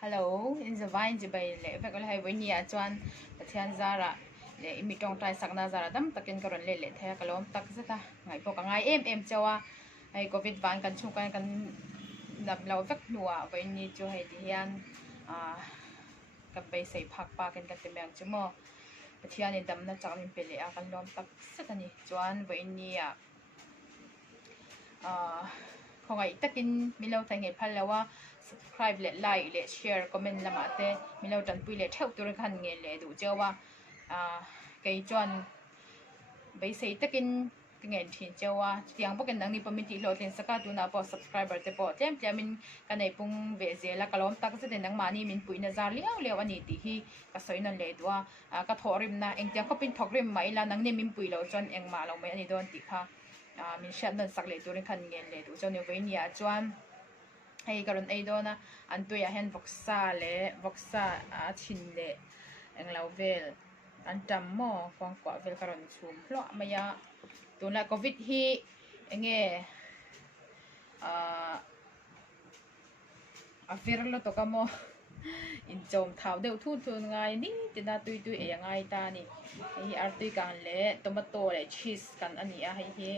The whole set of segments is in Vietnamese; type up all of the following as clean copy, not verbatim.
Hello, in the vine ji bai le ve ko hai voi nia chuan pathian zara le imi tong tai sakna zara dam takin karon le le the kalom tak zata ngai po ka ngai em chawa ai covid van kan chu kan nap lo vek nuwa voi ni chu hai ti hian ka bai sei phak pa kan te meng chumo pathian ni dam na changin pele a kan lom tak satani chuan voi ni khongai takin milo thai nge phal lawa subscribe le like le share comment lama te milo tan pui le theu tur khan nge le du chawa kei chuan bai sei takin nge thin chawa tiang boken nang ni pamiti lo ten saka tu na po subscriber te po tlem kanai pung ve zela kalom tak se den nang mani min pui na zar liao leo ani ti hi ka soinan le dwa ka thorim na engtia khopin thokrim mai la nang ne min pui lo chon engma lo mai ani don ti kha min shat nan sak le turin khan ngen le du chon ve nia chuan hei karon ei dona an tuya hen voksa a chin le englo vel an tam mo kwang kwa vel karon chum hlo maya tuna covid hi enge a virlo to kamo in chom thau deu thu ngai ni tina tui e ngai ta ni hi artui kan le tomato le cheese kan ani a hei hi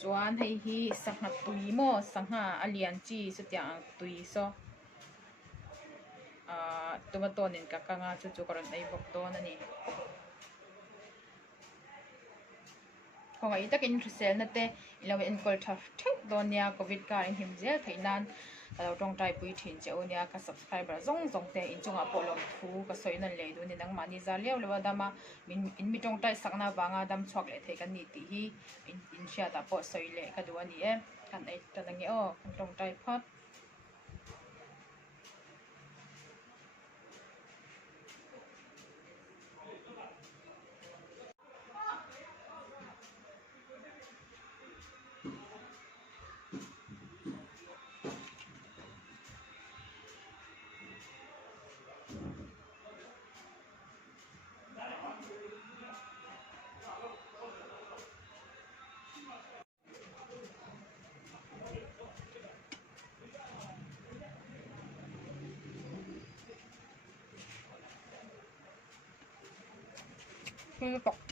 chuan hei hi sangha tui mo sangha alian chi su tiang tui so tomato nin ka kanga chu karon ei bok ton ani khongai takin thusel na te ilawe in kol thaf thek donia covid ka in himzel thainan alo tong tai pui thin che onia ka subscriber zong te in chunga polom thu ka soinan le du ni nang mani za lew lewa dama min in mi tong tai sakna wanga dam chhuak le the kan ni ti hi in sha ta po soi le ka du ani e kan ei tanange o tong tai phat Pok